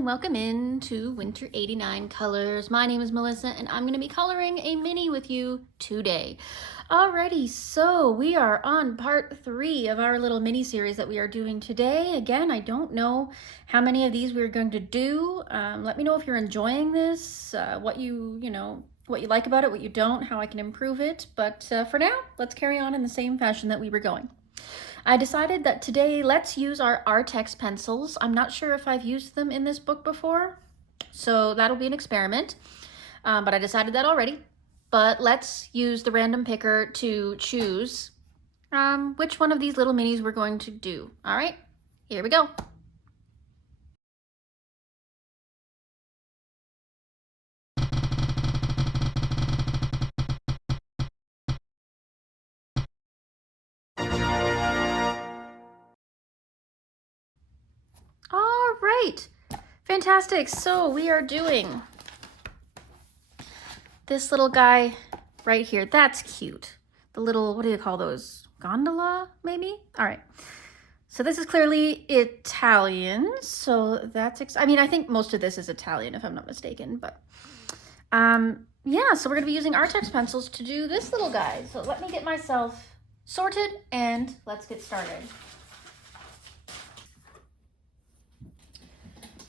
and welcome into Winter 89 Colors. My name is Melissa and I'm going to be coloring a mini with you today. Alrighty, so we are on part 3 of our little mini series that we are doing today. Again, I don't know how many of these we're going to do. Let me know if you're enjoying this, what you like about it, what you don't, how I can improve it. But for now, let's carry on in the same fashion that we were going. I decided that today let's use our Arrtx pencils. I'm not sure if I've used them in this book before, so that'll be an experiment, but I decided that already. But let's use the random picker to choose which one of these little minis we're going to do. All right, here we go. All right, fantastic. So we are doing this little guy right here. That's cute. The little, what do you call those? Gondola, maybe? All right. So this is clearly Italian. So that's, I mean, I think most of this is Italian if I'm not mistaken, but yeah, so we're gonna be using Arrtx pencils to do this little guy. So let me get myself sorted and let's get started.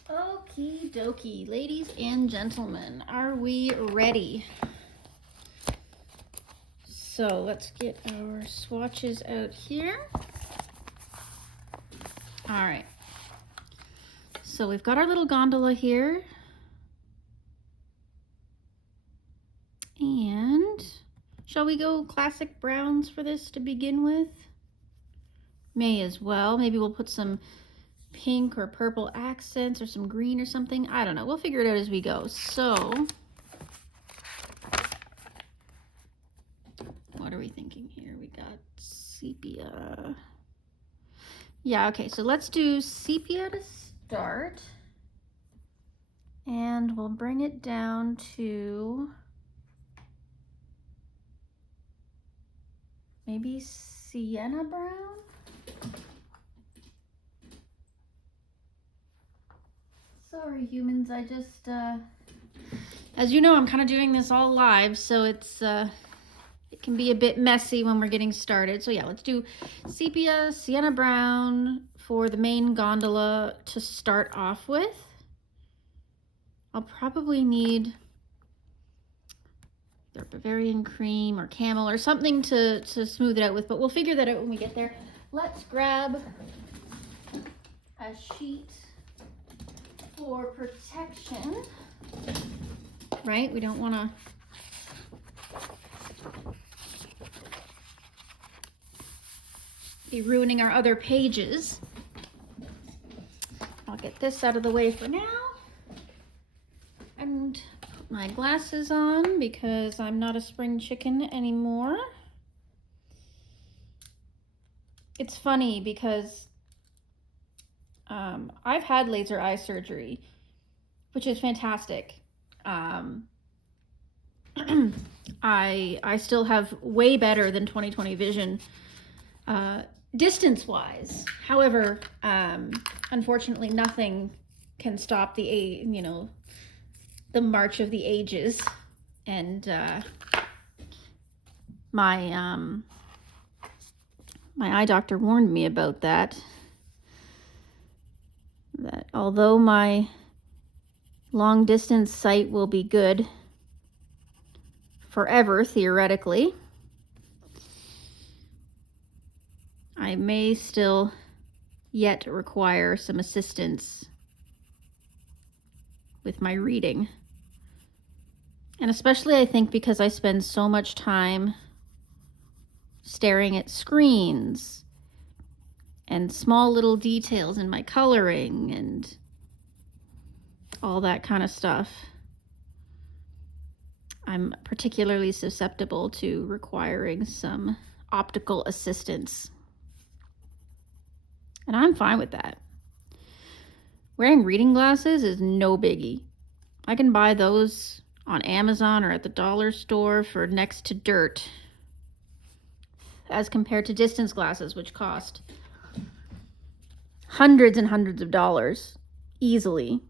Okie dokie, ladies and gentlemen, are we ready? So let's get our swatches out here. All right, so we've got our little gondola here. And shall we go classic browns for this to begin with? May as well. Maybe we'll put some pink or purple accents or some green or something. I don't know. We'll figure it out as we go. So what are we thinking here? We got sepia. Yeah, okay. So let's do sepia to start. And we'll bring it down to maybe sienna brown. Sorry, humans, I just, as you know, I'm kind of doing this all live, so it's, it can be a bit messy when we're getting started. So yeah, let's do sepia, sienna brown for the main gondola to start off with. I'll probably need either Bavarian cream or camel or something to smooth it out with, but we'll figure that out when we get there. Let's grab a sheet for protection, right? We don't want to be ruining our other pages. I'll get this out of the way for now and put my glasses on because I'm not a spring chicken anymore. It's funny because I've had laser eye surgery, which is fantastic. I still have way better than 20/20 vision distance-wise. However, unfortunately, nothing can stop the the march of the ages, and my eye doctor warned me about that. That although my long distance sight will be good forever, theoretically, I may still yet require some assistance with my reading. And especially I think because I spend so much time staring at screens and small little details in my coloring and all that kind of stuff. I'm particularly susceptible to requiring some optical assistance. And I'm fine with that. Wearing reading glasses is no biggie. I can buy those on Amazon or at the dollar store for next to dirt, as compared to distance glasses, which cost hundreds and hundreds of dollars easily.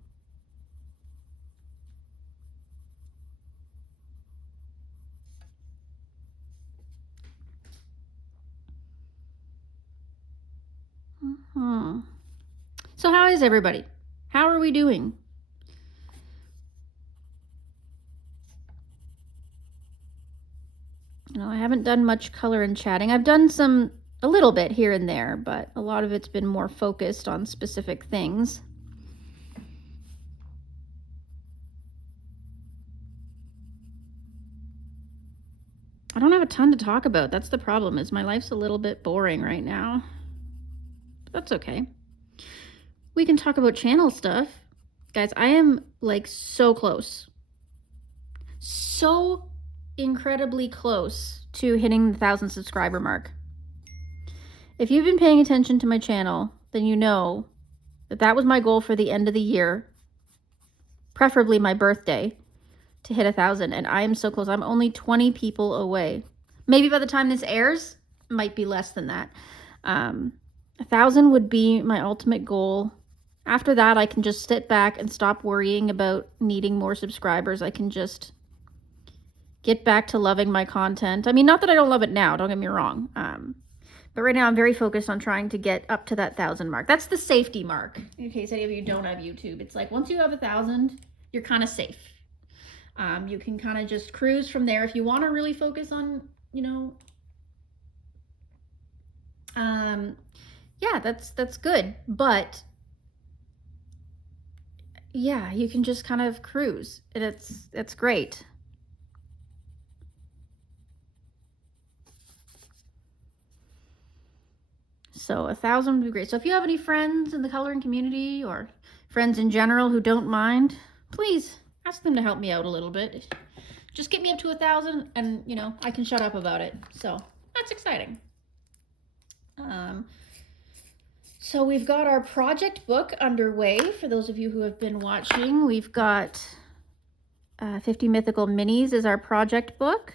So how is everybody? How are we doing? I haven't done much color and chatting. I've done a little bit here and there, but a lot of it's been more focused on specific things. I don't have a ton to talk about. That's the problem, is my life's a little bit boring right now. But that's okay. We can talk about channel stuff. Guys, I am like so close. So incredibly close to hitting the 1,000 subscriber mark. If you've been paying attention to my channel, then you know that that was my goal for the end of the year, preferably my birthday, to hit 1,000, and I am so close. I'm only 20 people away. Maybe by the time this airs, might be less than that. 1,000 would be my ultimate goal. After that, I can just sit back and stop worrying about needing more subscribers. I can just get back to loving my content. I mean, not that I don't love it now, don't get me wrong. But right now I'm very focused on trying to get up to that 1,000 mark. That's the safety mark, in case any of you don't have YouTube. It's like once you have 1,000, you're kind of safe. You can kind of just cruise from there. If you want to really focus on, yeah, that's good. But yeah, you can just kind of cruise, and it's great. So 1,000 would be great. So if you have any friends in the coloring community or friends in general who don't mind, please ask them to help me out a little bit. Just get me up to 1,000 and, I can shut up about it. So that's exciting. So we've got our project book underway. For those of you who have been watching, we've got 50 Mythical Minis is our project book.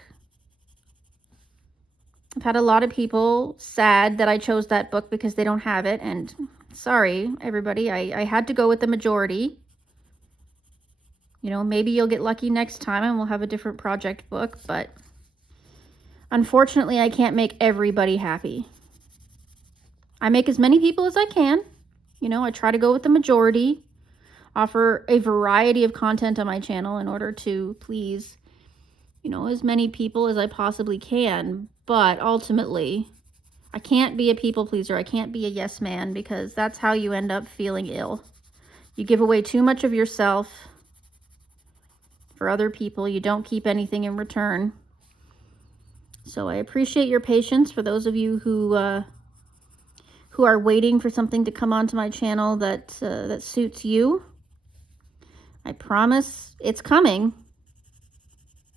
I've had a lot of people sad that I chose that book because they don't have it. And sorry, everybody, I had to go with the majority. Maybe you'll get lucky next time and we'll have a different project book. But unfortunately, I can't make everybody happy. I make as many people as I can. I try to go with the majority. Offer a variety of content on my channel in order to please, as many people as I possibly can. But ultimately, I can't be a people pleaser. I can't be a yes man, because that's how you end up feeling ill. You give away too much of yourself for other people. You don't keep anything in return. So I appreciate your patience for those of you who are waiting for something to come onto my channel that suits you. I promise it's coming.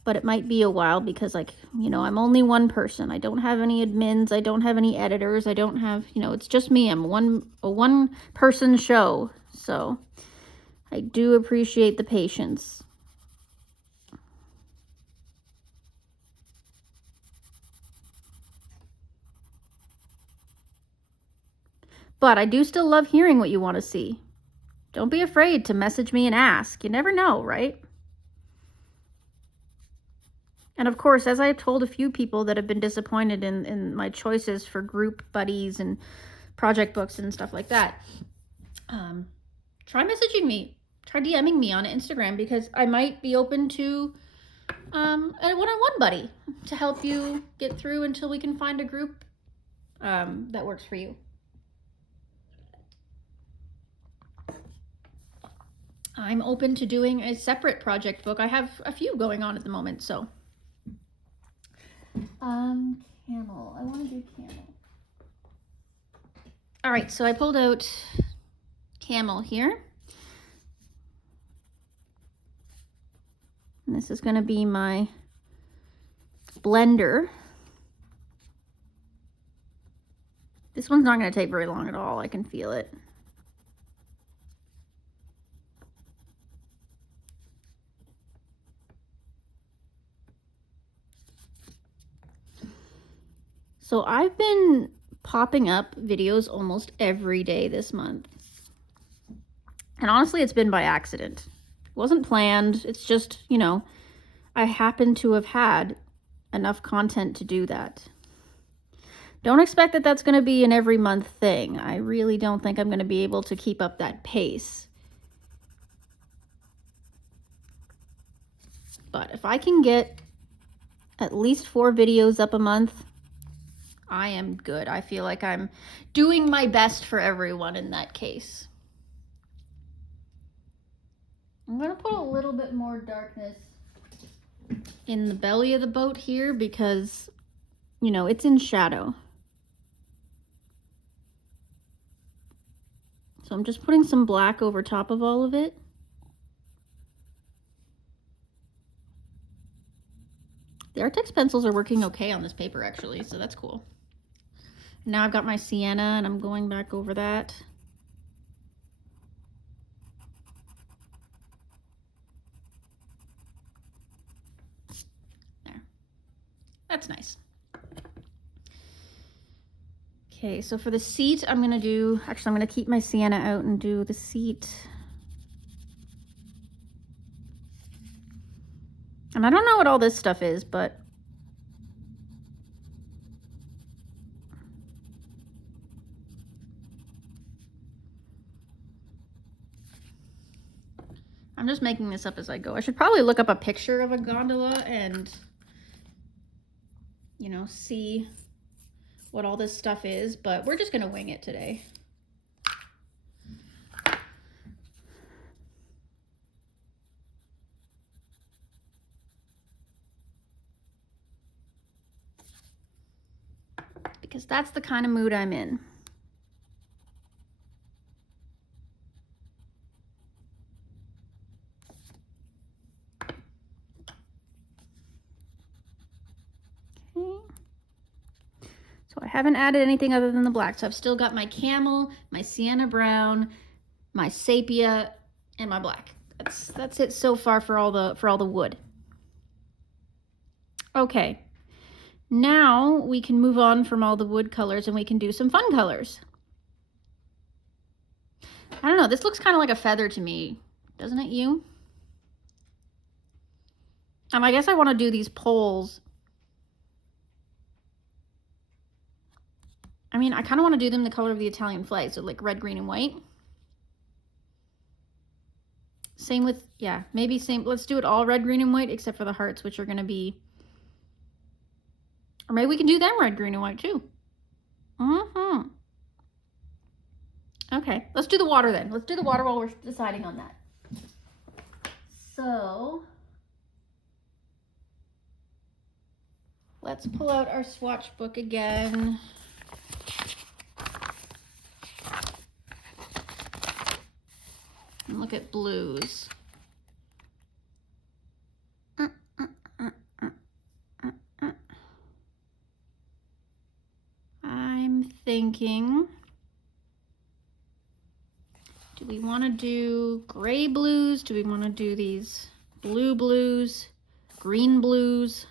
But it might be a while because, I'm only one person. I don't have any admins. I don't have any editors. I don't have, it's just me. I'm a one-person show. So I do appreciate the patience. But I do still love hearing what you want to see. Don't be afraid to message me and ask. You never know, right? And of course, as I've told a few people that have been disappointed in my choices for group buddies and project books and stuff like that, try messaging me, try DMing me on Instagram, because I might be open to a one-on-one buddy to help you get through until we can find a group that works for you. I'm open to doing a separate project book. I have a few going on at the moment, so. Camel. I want to do camel. All right, so I pulled out camel here. And this is going to be my blender. This one's not going to take very long at all. I can feel it. So I've been popping up videos almost every day this month. And honestly, it's been by accident. It wasn't planned. It's just, I happen to have had enough content to do that. Don't expect that that's going to be an every month thing. I really don't think I'm going to be able to keep up that pace. But if I can get at least 4 videos up a month, I am good. I feel like I'm doing my best for everyone in that case. I'm going to put a little bit more darkness in the belly of the boat here because, you know, it's in shadow. So I'm just putting some black over top of all of it. The Arrtx pencils are working okay on this paper actually, so that's cool. Now I've got my sienna and I'm going back over that. There. That's nice. Okay, so for the seat, I'm going to keep my sienna out and do the seat. And I don't know what all this stuff is, but I'm just making this up as I go. I should probably look up a picture of a gondola and, you know, see what all this stuff is, but we're just going to wing it today. Because that's the kind of mood I'm in. Okay. So I haven't added anything other than the black. So I've still got my camel, my sienna brown, my sepia, and my black. That's it so far for all the wood. Okay. Now we can move on from all the wood colors and we can do some fun colors. I don't know, this looks kind of like a feather to me, doesn't it, you? I guess I want to do these poles. I mean, I kind of want to do them the color of the Italian flag, so like red, green, and white. Same with, yeah, maybe same. Let's do it all red, green, and white, except for the hearts, which are going to be, or maybe we can do them red, green, and white too. Okay, let's do the water then. Let's do the water while we're deciding on that. So let's pull out our swatch book again. And look at blues. I'm thinking, do we want to do gray blues? Do we want to do these blue blues, green blues?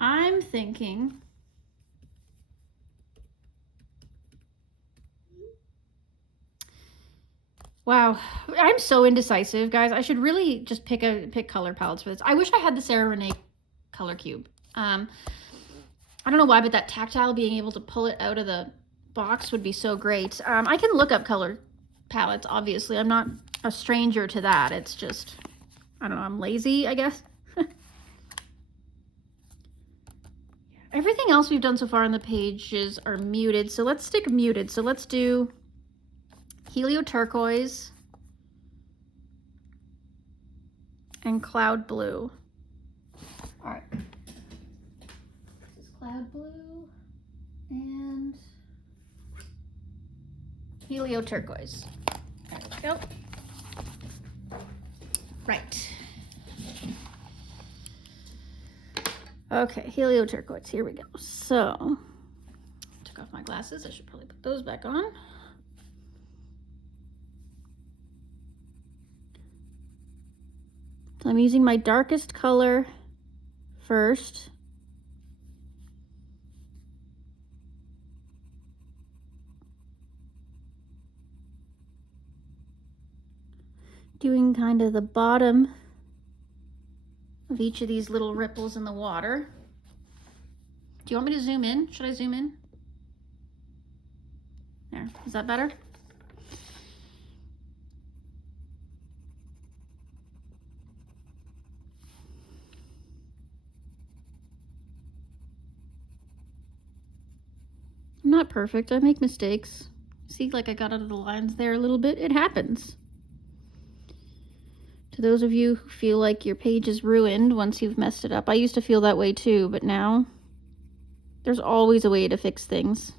I'm thinking wow, I'm so indecisive, guys. I should really just pick color palettes for this. I wish I had the Sarah Renee color cube. I don't know why, but that tactile, being able to pull it out of the box would be so great. I can look up color palettes, obviously. I'm not a stranger to that. It's just, I don't know, I'm lazy, I guess. Everything else we've done so far on the pages are muted, so let's stick muted. So let's do Helio Turquoise and Cloud Blue. All right. This is Cloud Blue and Helio Turquoise. There we go. Right. Okay, Helio Turquoise, here we go. So, took off my glasses. I should probably put those back on. So I'm using my darkest color first. Doing kind of the bottom of each of these little ripples in the water. Do you want me to zoom in? Should I zoom in? There, is that better? I'm not perfect, I make mistakes. See, like I got out of the lines there a little bit. It happens. To those of you who feel like your page is ruined once you've messed it up, I used to feel that way too, but now there's always a way to fix things.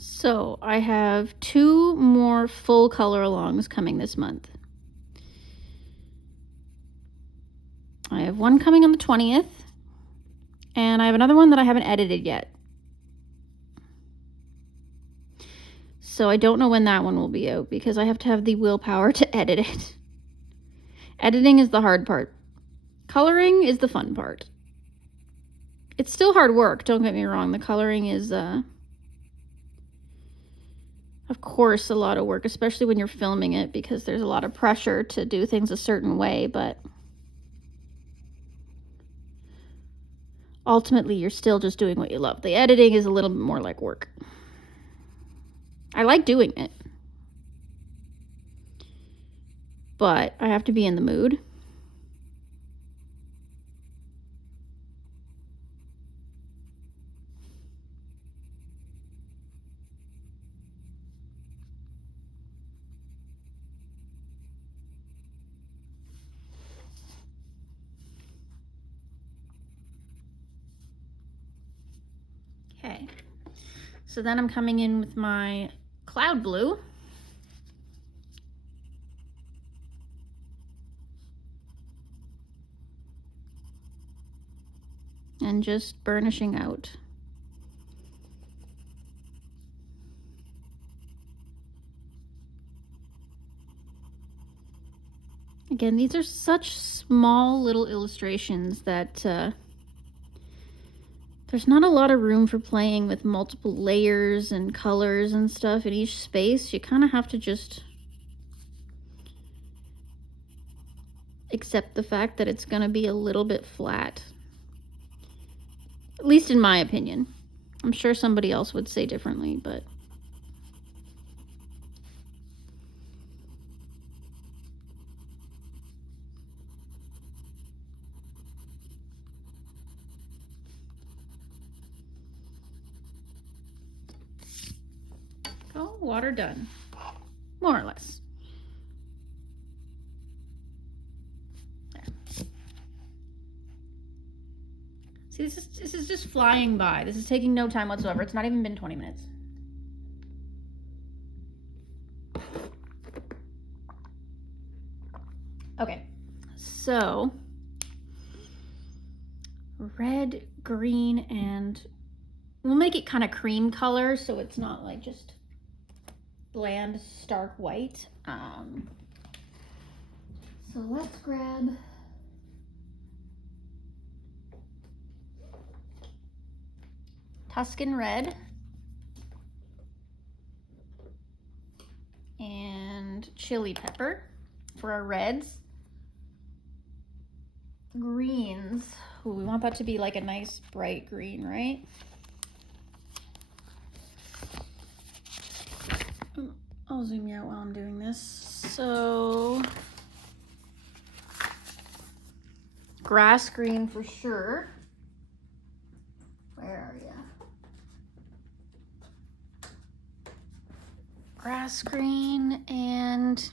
So I have 2 more full color alongs coming this month. I have one coming on the 20th, and I have another one that I haven't edited yet. So I don't know when that one will be out because I have to have the willpower to edit it. Editing is the hard part. Coloring is the fun part. It's still hard work, don't get me wrong. The coloring is, of course, a lot of work, especially when you're filming it because there's a lot of pressure to do things a certain way, but ultimately you're still just doing what you love. The editing is a little bit more like work. I like doing it, but I have to be in the mood. Okay, so then I'm coming in with my cloud blue. And just burnishing out. Again, these are such small little illustrations that there's not a lot of room for playing with multiple layers and colors and stuff in each space. You kind of have to just accept the fact that it's going to be a little bit flat. At least in my opinion. I'm sure somebody else would say differently, but oh, water done. More or less. There. See, this is just flying by. This is taking no time whatsoever. It's not even been 20 minutes. Okay, so red, green, and we'll make it kind of cream color so it's not like just bland, stark white. So let's grab Tuscan red and chili pepper for our reds. Greens, ooh, we want that to be like a nice bright green, right? I'll zoom you out while I'm doing this. So grass green for sure. Where are you? Grass green. And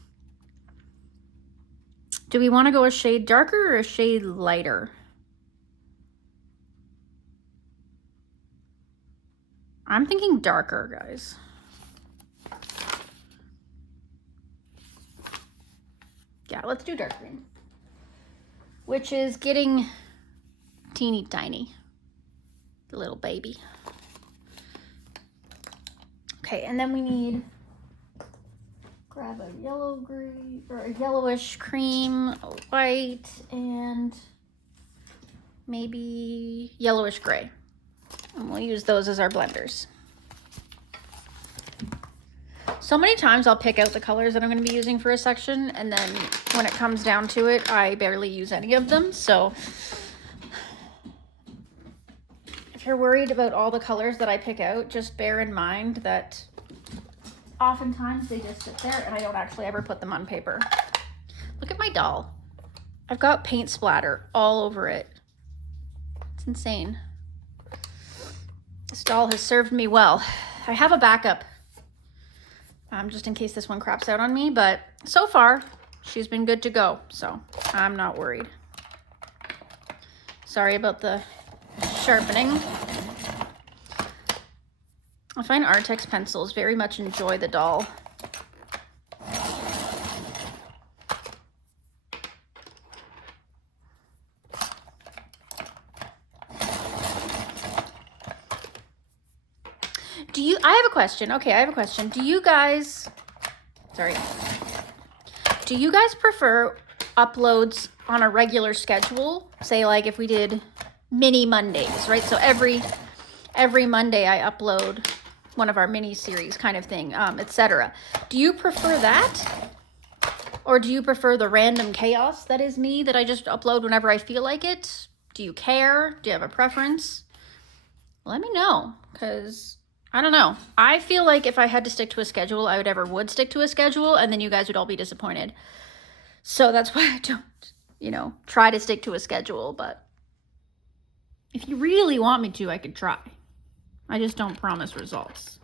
do we want to go a shade darker or a shade lighter? I'm thinking darker, guys. Yeah, let's do dark green, which is getting teeny tiny, the little baby. Okay, and then we need, grab a yellow green, or a yellowish cream, a white, and maybe yellowish gray. And we'll use those as our blenders. So many times I'll pick out the colors that I'm going to be using for a section, and then when it comes down to it, I barely use any of them. So if you're worried about all the colors that I pick out, just bear in mind that oftentimes they just sit there and I don't actually ever put them on paper. Look at my doll. I've got paint splatter all over it. It's insane. This doll has served me well. I have a backup, just in case this one craps out on me, but so far she's been good to go, so I'm not worried. Sorry about the sharpening. I find Arrtx Pencils very much enjoy the doll. I have a question. Okay, I have a question. Do you guys prefer uploads on a regular schedule? Say like if we did mini Mondays, right? So every Monday I upload one of our mini series kind of thing, etc. Do you prefer that? Or do you prefer the random chaos that is me, that I just upload whenever I feel like it? Do you care? Do you have a preference? Let me know, because I don't know. I feel like if I had to stick to a schedule, I would stick to a schedule, and then you guys would all be disappointed. So that's why I don't, try to stick to a schedule. But if you really want me to, I could try. I just don't promise results.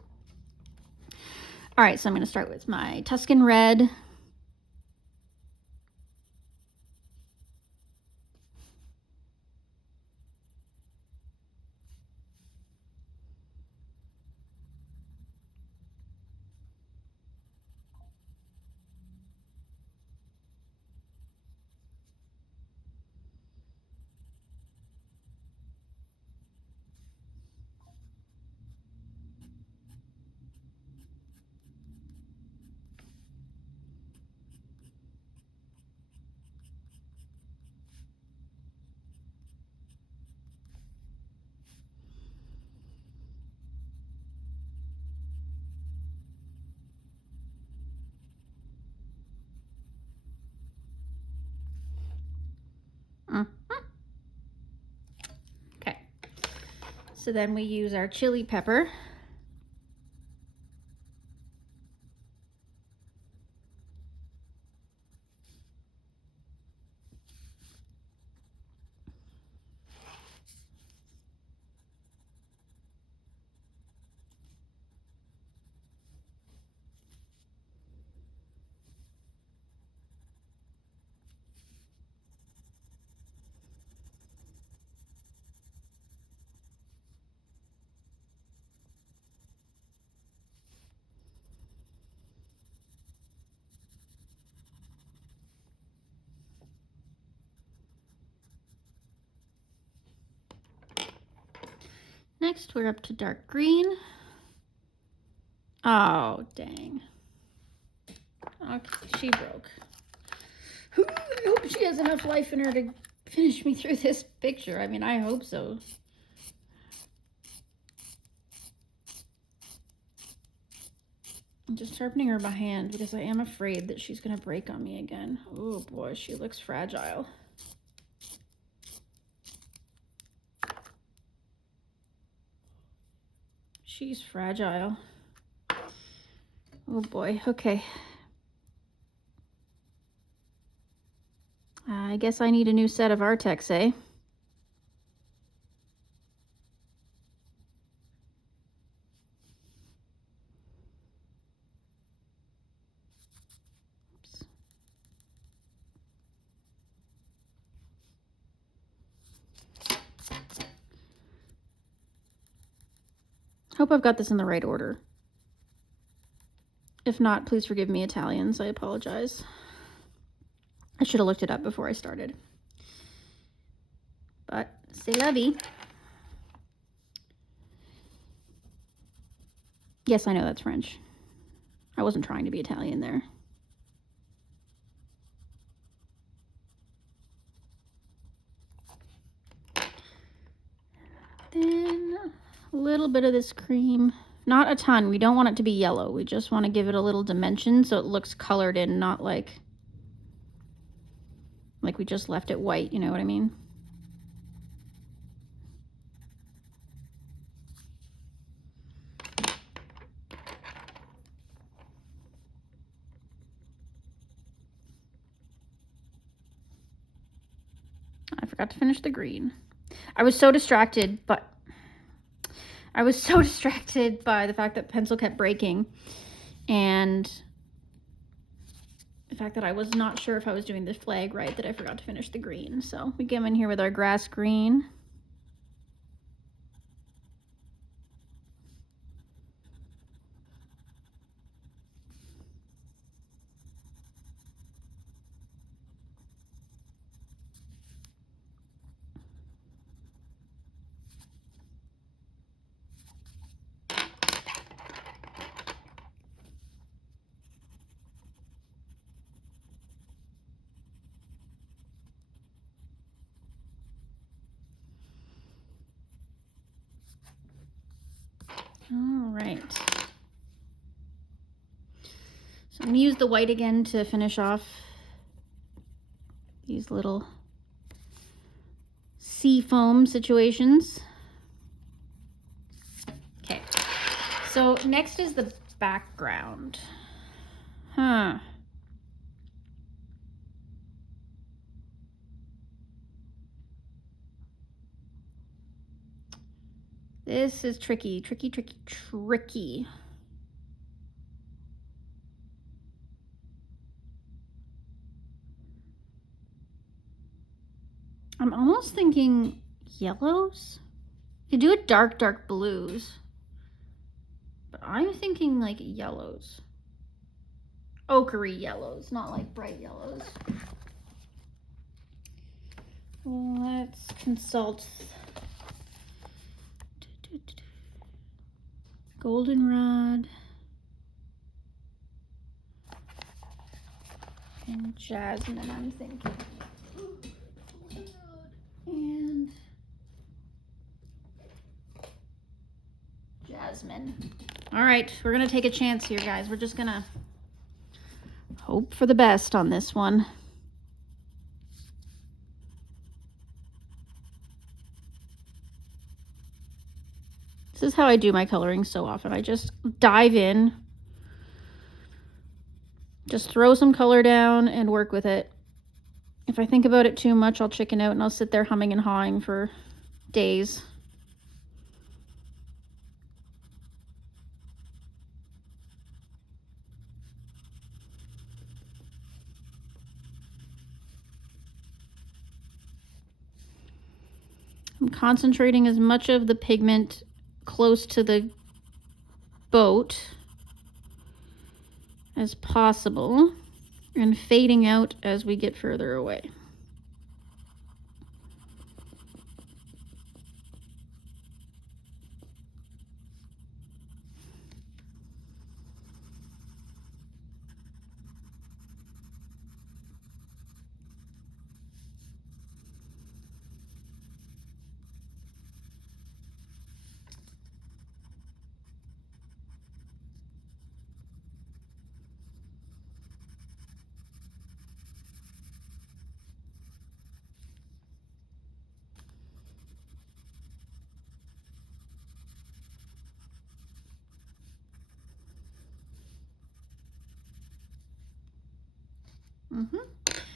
All right, so I'm going to start with my Tuscan Red. Okay, so then we use our chili pepper. Next, we're up to dark green. Oh, dang. Okay, she broke. I hope she has enough life in her to finish me through this picture. I mean, I hope so. I'm just sharpening her by hand because I am afraid that she's going to break on me again. Oh boy, she looks fragile. She's fragile. Oh boy, okay. I guess I need a new set of Arrtx, eh? Oops. Hope I've got this in the right order. If not, please forgive me, Italians. I apologize. I should have looked it up before I started. But c'est la vie. Yes, I know that's French. I wasn't trying to be Italian there. Then a little bit of this cream. Not a ton. We don't want it to be yellow. We just want to give it a little dimension so it looks colored in, not like we just left it white, you know what I mean? I forgot to finish the green. I was so distracted by the fact that pencil kept breaking and the fact that I was not sure if I was doing the flag right that I forgot to finish the green. So we come in here with our grass green. All right. So I'm going to use the white again to finish off these little sea foam situations. Okay. So next is the background. This is tricky. I'm almost thinking yellows. You do it dark blues. But I'm thinking like yellows. Ochre yellows, not like bright yellows. Let's consult goldenrod and jasmine, I'm thinking. And jasmine. All right, we're gonna take a chance here, guys. We're just gonna hope for the best on this one. This is how I do my coloring so often. I just dive in, just throw some color down and work with it. If I think about it too much, I'll chicken out and I'll sit there humming and hawing for days. I'm concentrating as much of the pigment close to the boat as possible and fading out as we get further away.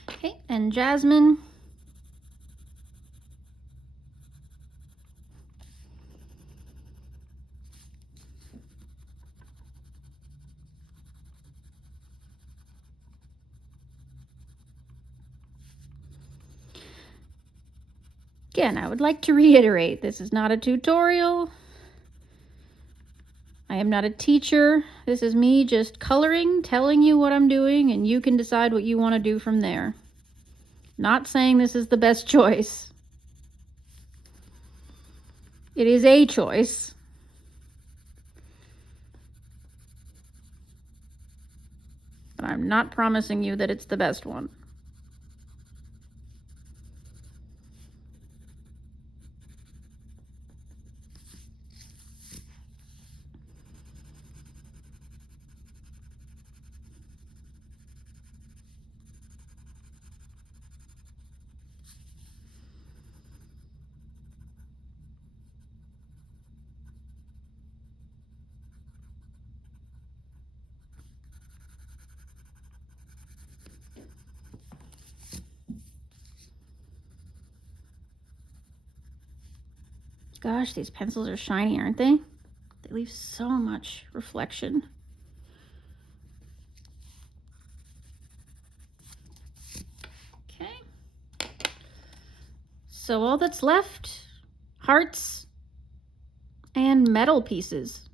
Okay, and jasmine. Again, I would like to reiterate, this is not a tutorial. I am not a teacher. This is me just coloring, telling you what I'm doing, and you can decide what you want to do from there. Not saying this is the best choice. It is a choice. I'm not promising you that it's the best one. Gosh, these pencils are shiny, aren't they? They leave so much reflection. Okay. So all that's left, hearts and metal pieces.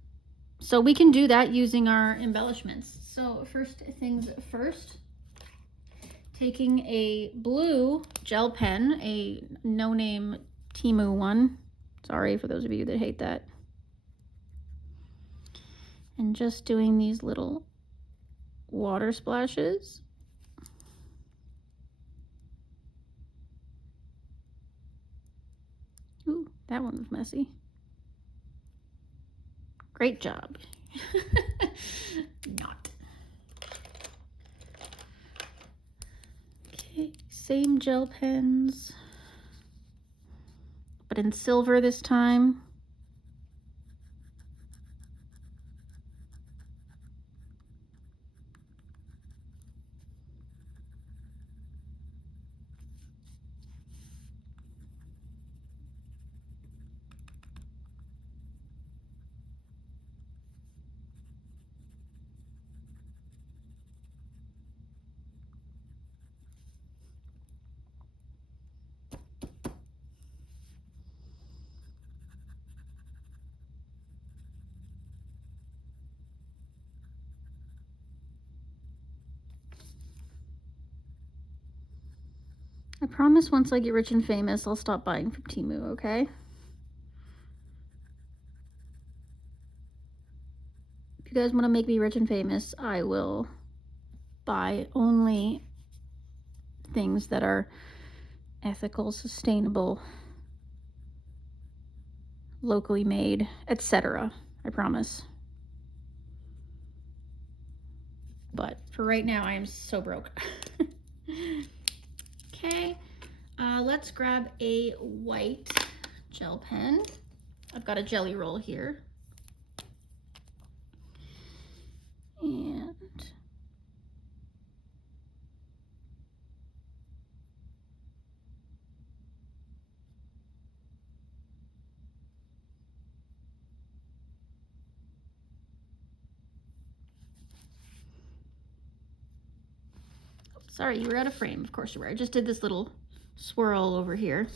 So we can do that using our embellishments. So first things first, taking a blue gel pen, a no-name Temu one. Sorry for those of you that hate that. And just doing these little water splashes. Ooh, that one was messy. Great job. Not. Okay, same gel pens, but in silver this time. I promise once I get rich and famous, I'll stop buying from Temu, okay? If you guys want to make me rich and famous, I will buy only things that are ethical, sustainable, locally made, etc. I promise. But for right now, I am so broke. Okay, let's grab a white gel pen. I've got a jelly roll here. And sorry, you were out of frame. Of course you were. I just did this little swirl over here.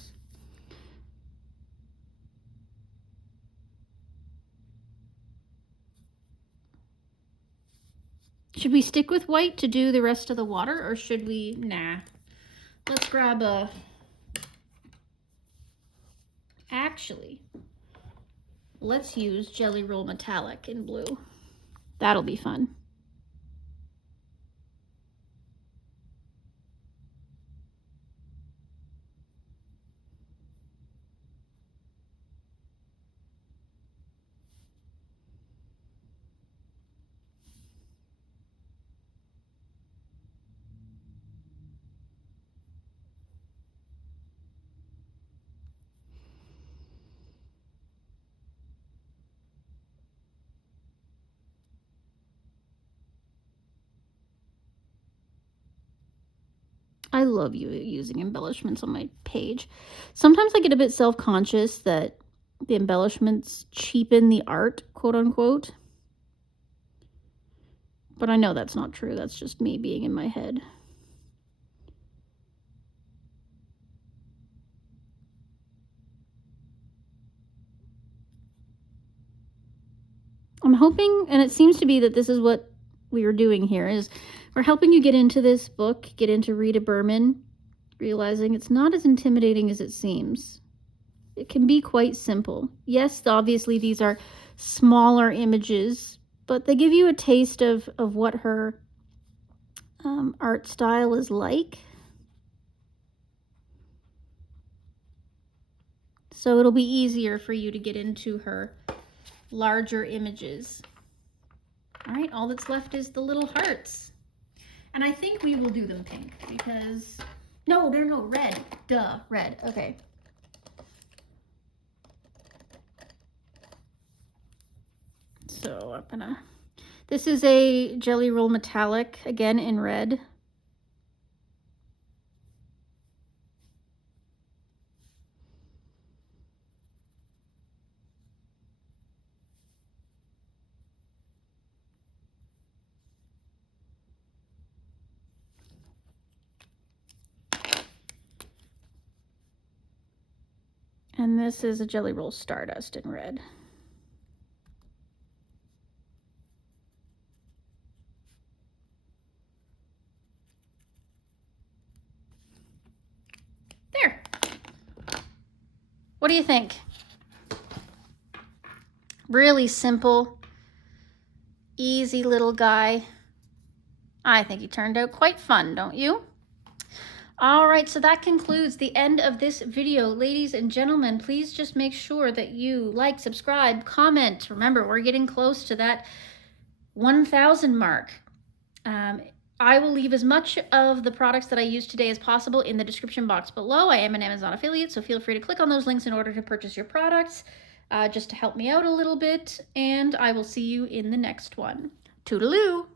Should we stick with white to do the rest of the water, or should we? Nah. Let's grab a... Actually, let's use Jelly Roll Metallic in blue. That'll be fun. I love using embellishments on my page. Sometimes I get a bit self-conscious that the embellishments cheapen the art, quote unquote. But I know that's not true. That's just me being in my head. I'm hoping, and it seems to be that this is what we were doing here, is we're helping you get into this book, get into Rita Berman, realizing it's not as intimidating as it seems. It can be quite simple. Yes, obviously these are smaller images, but they give you a taste of what her art style is like. So it'll be easier for you to get into her larger images. All right, all that's left is the little hearts. And I think we will do them pink because, no, red. Duh, red, okay. So I'm gonna, this is a Jelly Roll Metallic, again in red. And this is a Jelly Roll Stardust in red. There. What do you think? Really simple, easy little guy. I think he turned out quite fun, don't you? All right, so that concludes the end of this video. Ladies and gentlemen, please just make sure that you like, subscribe, comment. Remember, we're getting close to that 1,000 mark. I will leave as much of the products that I used today as possible in the description box below. I am an Amazon affiliate, so feel free to click on those links in order to purchase your products, just to help me out a little bit, and I will see you in the next one. Toodaloo!